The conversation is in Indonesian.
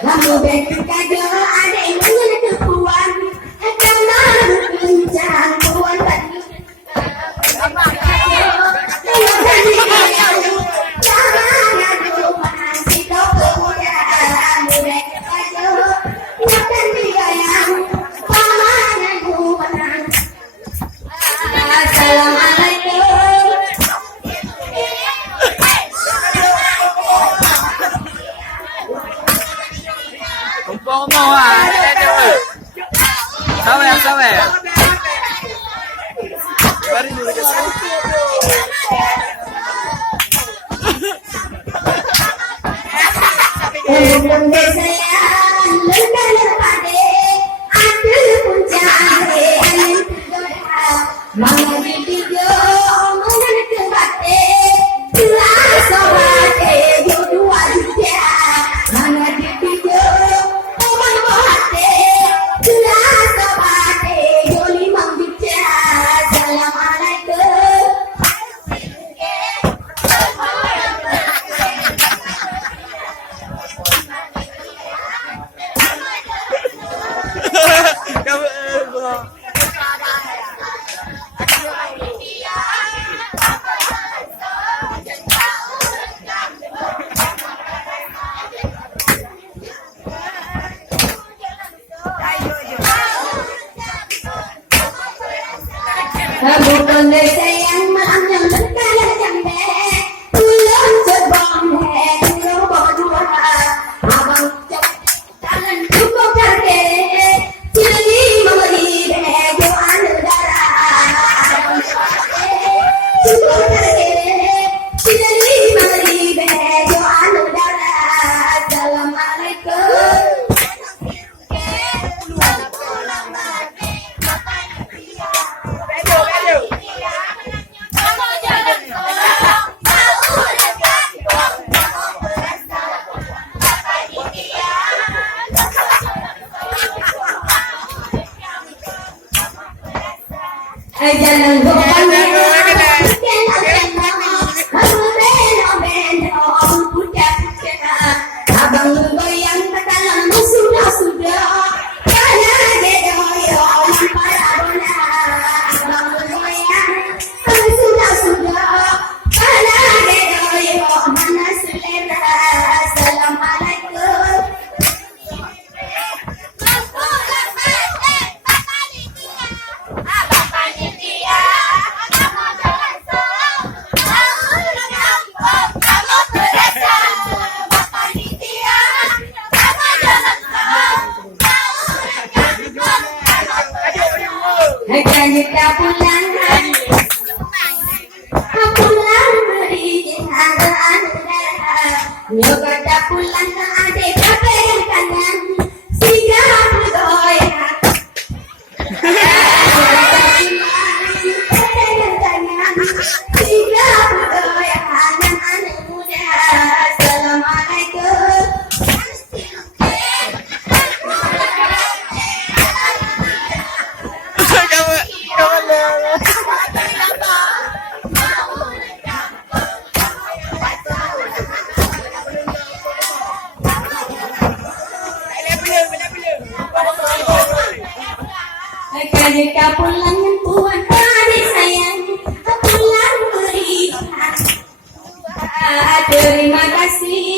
Lalu betul kajo ada yang punya kekuan, karena kencang kuan tadi. Sawe. Mari dulu ke sini. Bukan sayang malam yang berkala jambe, pulang sebang pulang berdua, abang cep tangan cukup karke, cili memberi joan darah, cukup karke, cili memberi joan darah, assalamualaikum. Jangan lupa abang goyang katalan sudah karena gedoyo parabona abang goyang sudah karena gedoyo mana selera. Assalamualaikum. Kita pulang beri nyokota pulang ke adik kafe yang kanan siga bergoyang siga bergoyang anak-anak muda. Assalamualaikum. Jika pulang tuan adik sayang, pulang beri terima kasih.